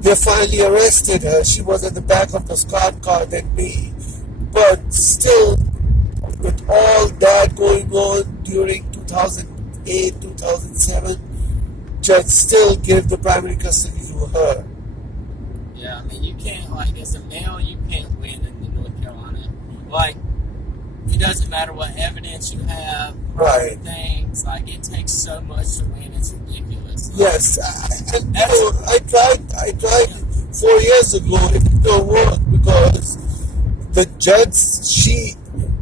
They finally arrested her. She was at the back of the squad car than me. But still, with all that going on during 2008, 2007, judge still gave the primary custody to her. Yeah, I mean, you can't, like, as a male, you can't win in North Carolina. Like, it doesn't matter what evidence you have, Right. things, like, it takes so much to win, it's ridiculous. Yes, I tried 4 years ago. It didn't work because the judge, she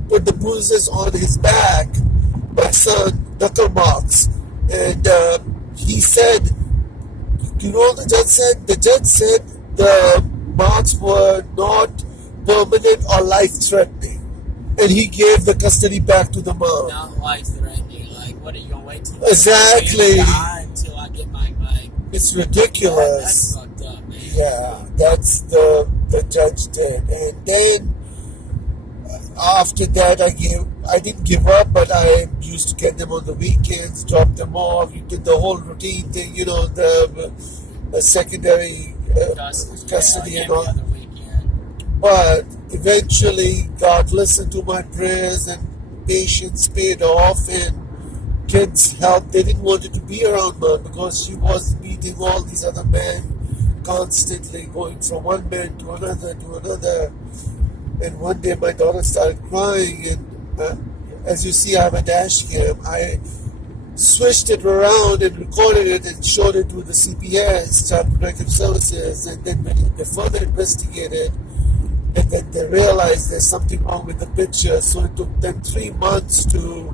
put the bruises on his back, my son, knuckle marks, and he said, you know what the judge said? The judge said the marks were not permanent or life-threatening, and he gave the custody back to the mom. Not life-threatening. Like, what are you going to wait till Exactly. die until I get my, like... It's ridiculous. That's fucked up, man. Yeah, that's the judge did. And then after that, I didn't give up, but I used to get them on the weekends, drop them off. You did the whole routine thing, you know, the secondary custody and all. But eventually, God listened to my prayers and patience paid off, and kids helped. They didn't want it to be around Mom because she was meeting all these other men constantly, going from one man to another to another. And one day my daughter started crying, and as you see, I have a dash cam. I switched it around and recorded it and showed it to the CPS, Child Protective Services, and then they further investigated, and then they realized there's something wrong with the picture. So it took them 3 months to.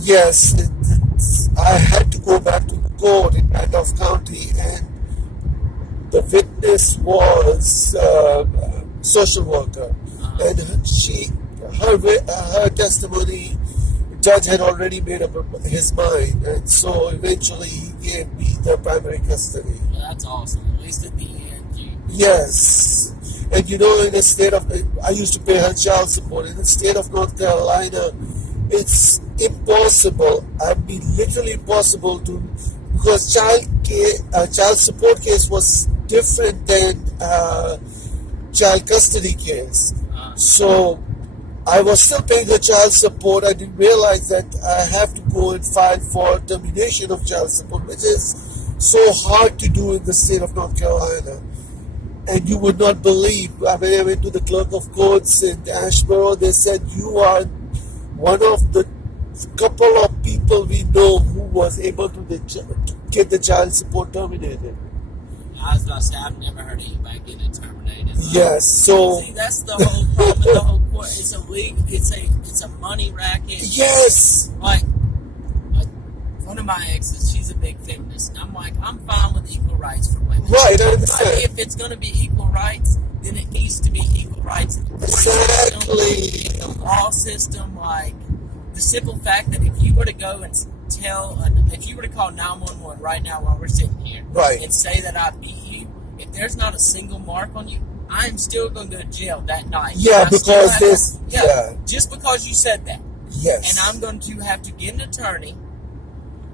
Yes, I had to go back to the court in Randolph County, and the witness was social worker, and her testimony, the judge had already made up his mind, and so eventually he gave me the primary custody. Well, that's awesome. At least at the end, you... Yes, and you know, in the state of, I used to pay her child support. In the state of North Carolina, it's impossible. I mean, literally impossible to, because child support case was different than child custody case. So I was still paying the child support. I didn't realize that I have to go and file for termination of child support, which is so hard to do in the state of North Carolina. And you would not believe, when I went to the clerk of courts in Ashboro, they said, you are one of the couple of people we know who was able to get the child support terminated. I was about to say, I've never heard anybody get it terminated. Yes, so... See, that's the whole problem with the whole court. It's a league, it's a money racket. Yes! Like, one of my exes, she's a big feminist. And I'm like, I'm fine with equal rights for women. Right, I understand. But if it's going to be equal rights, then it needs to be equal rights in the court system, in the law system. Like, the simple fact that if you were to go and if you were to call 911 right now while we're sitting here, right, and say that I beat you, if there's not a single mark on you, I'm still going to go to jail that night. Yeah, because this... Just because you said that. Yes. And I'm going to have to get an attorney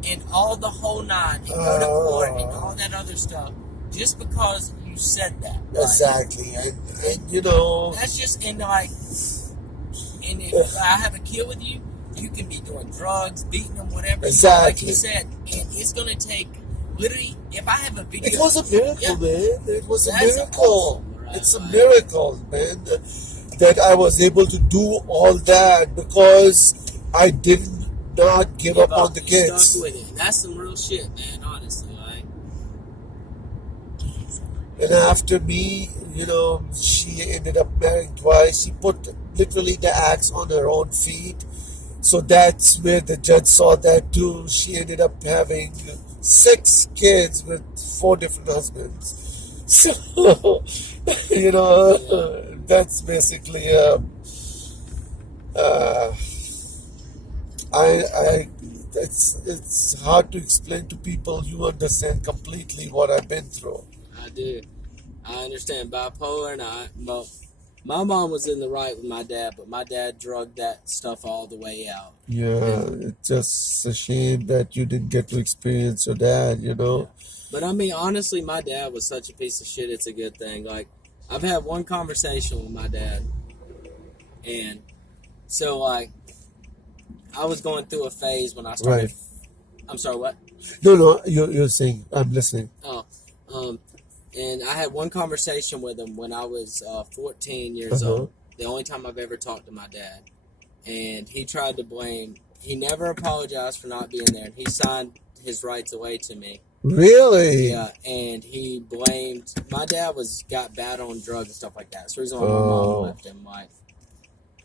and all the whole nine and go to court and all that other stuff just because you said that. Right? Exactly. And you know... That's just, and if I have a kid with you, you can be doing drugs, beating them, whatever. Exactly. Like you said, and it's going to take, literally, if I have a video... It was a miracle, man. It was a miracle. Awesome, right? It's a miracle, man, that I was able to do all that because I did not give up on the kids. Stuck with it. That's some real shit, man, honestly. Like. And after me, you know, she ended up marrying twice. She put literally the axe on her own feet. So that's where the judge saw that too. She ended up having 6 kids with 4 different husbands. So, you know, that's basically, it's hard to explain to people. You understand completely what I've been through. I do. I understand bipolar, but my mom was in the right with my dad, but my dad drugged that stuff all the way out. Yeah, it's just a shame that you didn't get to experience your dad, you know. But I mean, honestly, my dad was such a piece of shit. It's a good thing. Like, I've had one conversation with my dad, and so like, I was going through a phase when I started. Right. I'm sorry, what? No, you're saying. I'm listening. Oh, and I had one conversation with him when I was 14 years old. The only time I've ever talked to my dad, and he tried to blame. He never apologized for not being there, and he signed his rights away to me. Really? Yeah, and he blamed my dad got bad on drugs and stuff like that. That's the reason why my mom left him. Like,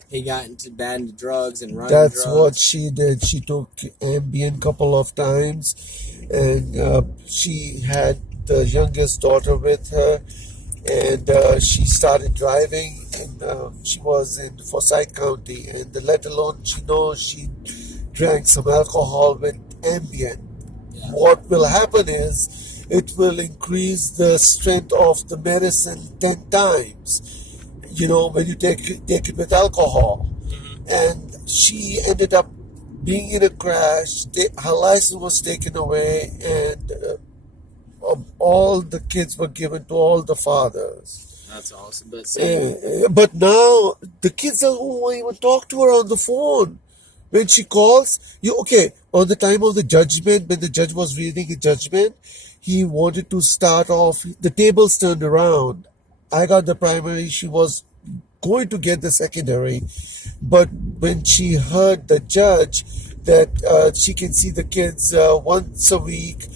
he got bad into drugs and running That's drugs. what she did. She took Ambien couple of times, and she had the youngest daughter with her, and she started driving, and she was in Forsyth County, and let alone she drank some alcohol with Ambien. Yeah. What will happen is it will increase the strength of the medicine 10 times, when you take it with alcohol. And she ended up being in a crash. Her license was taken away, and all the kids were given to all the fathers. That's awesome. But now the kids don't even talk to her on the phone. When she calls, on the time of the judgment, when the judge was reading his judgment, he wanted to start off, the tables turned around. I got the primary, she was going to get the secondary. But when she heard the judge that she can see the kids once a week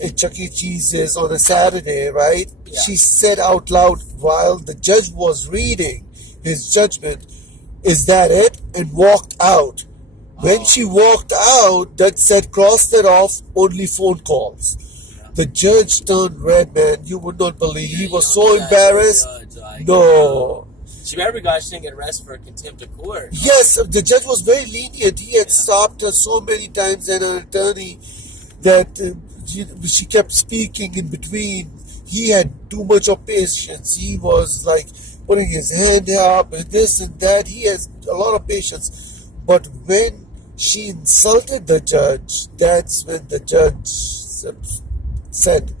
at Chuck E. Cheese's on a Saturday, right? Yeah. She said out loud while the judge was reading his judgment, "Is that it?" and walked out. When she walked out, that said, crossed it off, only phone calls. Yeah. The judge turned red, man. You would not believe. Yeah, he was you don't so do that to a embarrassed. judge, No. She better be glad she didn't get arrested for contempt of court. Yes, the judge was very lenient. He had stopped her so many times, and her attorney, that she kept speaking in between. He had too much of patience. He was like putting his hand up and this and that. He has a lot of patience. But when she insulted the judge, that's when the judge said,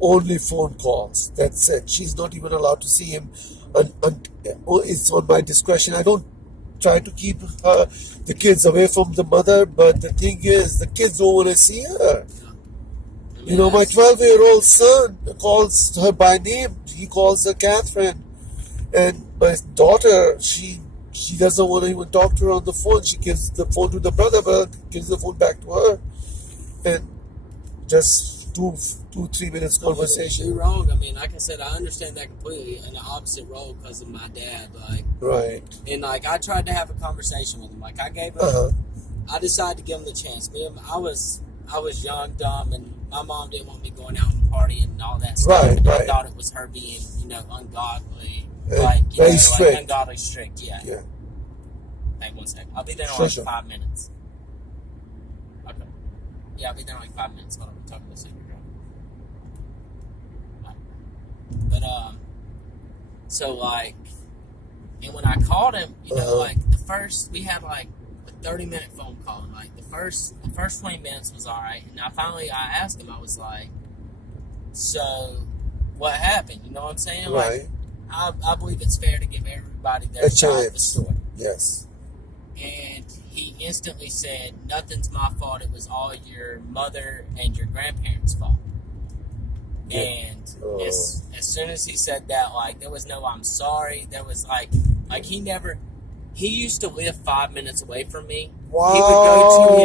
only phone calls. That's it. She's not even allowed to see him. It's on my discretion. I don't try to keep the kids away from the mother, but the thing is, the kids don't want to see her. My 12-year-old son calls her by name. He calls her Catherine. And my daughter, she doesn't want to even talk to her on the phone. She gives the phone to the brother, but gives the phone back to her. And just 2-3 minutes conversation. You're wrong. I mean, like I said, I understand that completely in the opposite role because of my dad. Right. And I tried to have a conversation with him. I gave him. I decided to give him the chance. I was young, dumb, and my mom didn't want me going out and partying and all that stuff. Right. I thought it was her being, ungodly, very strict. ungodly strict. Yeah. Hey, 1 second. I'll be there in 5 minutes. Okay. Yeah, I'll be there in 5 minutes. Hold on, I'm talking to the second girl. But and when I called him, we had a 30-minute phone call, and the first 20 minutes was all right. And I asked him, I was like, so what happened? You know what I'm saying? Right. I believe it's fair to give everybody their side of the story. Yes. And he instantly said, nothing's my fault. It was all your mother and your grandparents' fault. Yeah. And as soon as he said that, there was no I'm sorry. There was he used to live 5 minutes away from me. Wow. He would go to his